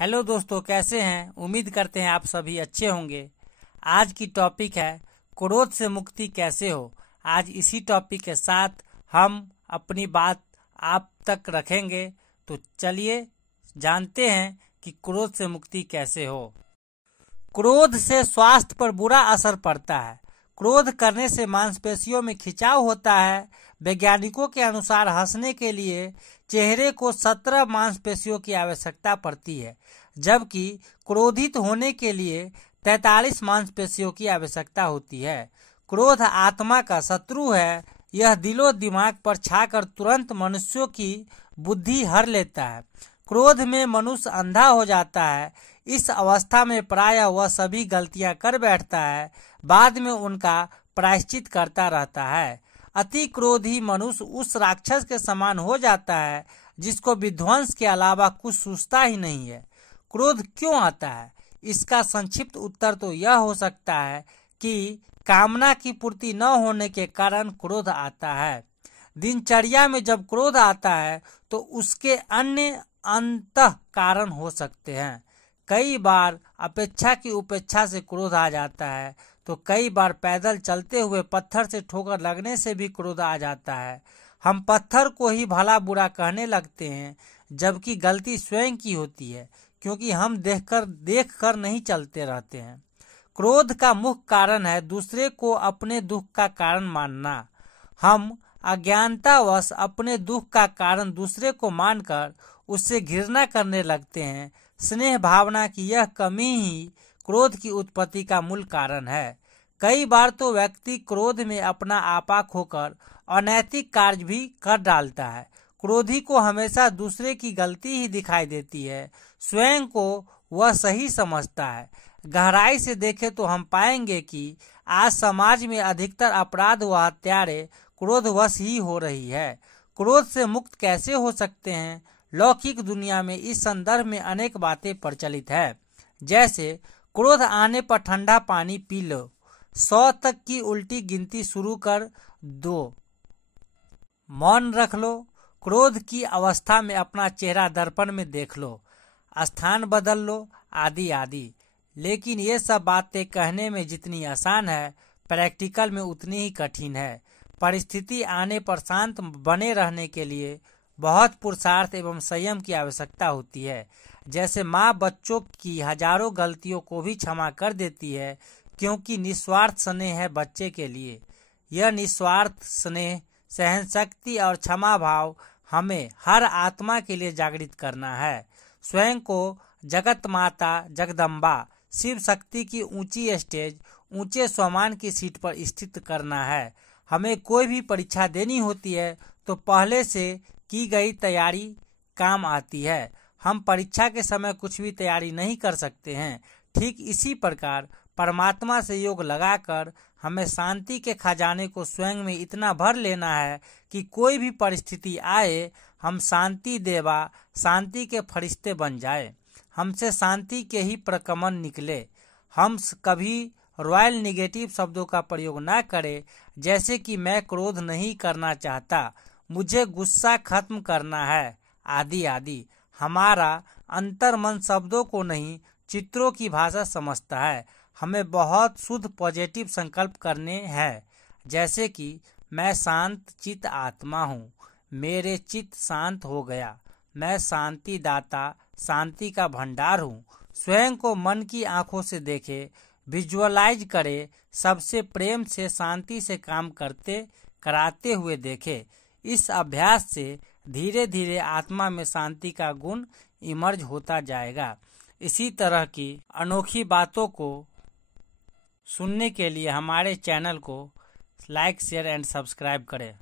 Hello दोस्तों, कैसे हैं? उम्मीद करते हैं आप सभी अच्छे होंगे। आज की टॉपिक है क्रोध से मुक्ति कैसे हो। आज इसी टॉपिक के साथ हम अपनी बात आप तक रखेंगे। तो चलिए जानते हैं कि क्रोध से मुक्ति कैसे हो। क्रोध से स्वास्थ्य पर बुरा असर पड़ता है। क्रोध करने से मांसपेशियों में खिंचाव होता है। वैज्ञानिकों के अनुसार हंसने के लिए चेहरे को 17 मांसपेशियों की आवश्यकता पड़ती है, जबकि क्रोधित होने के लिए 43 मांसपेशियों की आवश्यकता होती है। क्रोध आत्मा का शत्रु है। यह दिलो दिमाग पर छाकर तुरंत मनुष्यों की बुद्धि हर लेता है। क्रोध में मनुष्य अंधा हो जाता है। इस अवस्था में प्रायः वह सभी गलतियां कर बैठता है, बाद में उनका प्रायश्चित करता रहता है। अति क्रोधी मनुष्य उस राक्षस के समान हो जाता है जिसको विध्वंस के अलावा कुछ सूझता ही नहीं है। क्रोध क्यों आता है? इसका संक्षिप्त उत्तर तो यह हो सकता है कि कामना की पूर्ति न होने के कारण क्रोध आता है। दिनचर्या में जब क्रोध आता है तो उसके अन्य अंतः कारण हो सकते हैं। कई बार अपेक्षा की उपेक्षा से क्रोध आ जाता है, तो कई बार पैदल चलते हुए पत्थर से ठोकर लगने से भी क्रोध आ जाता है। हम पत्थर को ही भला बुरा कहने लगते हैं, जबकि गलती स्वयं की होती है, क्योंकि हम देख कर नहीं चलते रहते हैं। क्रोध का मुख्य कारण है दूसरे को अपने दुख का कारण मानना। हम अज्ञानतावश अपने दुख का कारण दूसरे को मानकर उससे घृणा करने लगते हैं। स्नेह भावना की यह कमी ही क्रोध की उत्पत्ति का मूल कारण है। कई बार तो व्यक्ति क्रोध में अपना आपा खोकर अनैतिक कार्य भी कर डालता है। क्रोधी को हमेशा दूसरे की गलती ही दिखाई देती है, स्वयं को वह सही समझता है। गहराई से देखें तो हम पाएंगे कि आज समाज में अधिकतर अपराध व हत्याएं क्रोधवश ही हो रही है। क्रोध से मुक्त कैसे हो सकते हैं? लौकिक दुनिया में इस संदर्भ में अनेक बातें प्रचलित है, जैसे क्रोध आने पर ठंडा पानी पी लो, 100 तक की उल्टी गिनती शुरू कर दो, मौन रख लो, क्रोध की अवस्था में अपना चेहरा दर्पण में देख लो, स्थान बदल लो, आदि आदि। लेकिन ये सब बातें कहने में जितनी आसान है, प्रैक्टिकल में उतनी ही कठिन है। परिस्थिति आने पर शांत बने रहने के लिए बहुत पुरुषार्थ एवं संयम की आवश्यकता होती है। जैसे माँ बच्चों की हजारों गलतियों को भी क्षमा कर देती है, क्योंकि निस्वार्थ स्नेह है बच्चे के लिए। यह निस्वार्थ स्नेह, सहनशक्ति और क्षमा भाव हमें हर आत्मा के लिए जागृत करना है। स्वयं को जगत माता जगदम्बा शिव शक्ति की ऊंची स्टेज, ऊंचे स्वमान की सीट पर स्थित करना है। हमें कोई भी परीक्षा देनी होती है तो पहले से की गई तैयारी काम आती है। हम परीक्षा के समय कुछ भी तैयारी नहीं कर सकते हैं। ठीक इसी प्रकार परमात्मा से योग लगाकर हमें शांति के खजाने को स्वयं में इतना भर लेना है कि कोई भी परिस्थिति आए, हम शांति देवा, शांति के फरिश्ते बन जाए। हमसे शांति के ही प्रकमन निकले। हम कभी रॉयल निगेटिव शब्दों का प्रयोग ना करें, जैसे कि मैं क्रोध नहीं करना चाहता, मुझे गुस्सा खत्म करना है, आदि आदि। हमारा अंतर्मन शब्दों को नहीं, चित्रों की भाषा समझता है। हमें बहुत शुद्ध पॉजिटिव संकल्प करने हैं, जैसे कि मैं शांत चित्त आत्मा हूँ, मेरे चित्त शांत हो गया, मैं शांति दाता, शांति का भंडार हूँ। स्वयं को मन की आंखों से देखे, विजुअलाइज करे, सबसे प्रेम से शांति से काम कराते हुए देखे। इस अभ्यास से धीरे धीरे आत्मा में शांति का गुण इमर्ज होता जाएगा। इसी तरह की अनोखी बातों को सुनने के लिए हमारे चैनल को लाइक, शेयर एंड सब्सक्राइब करें।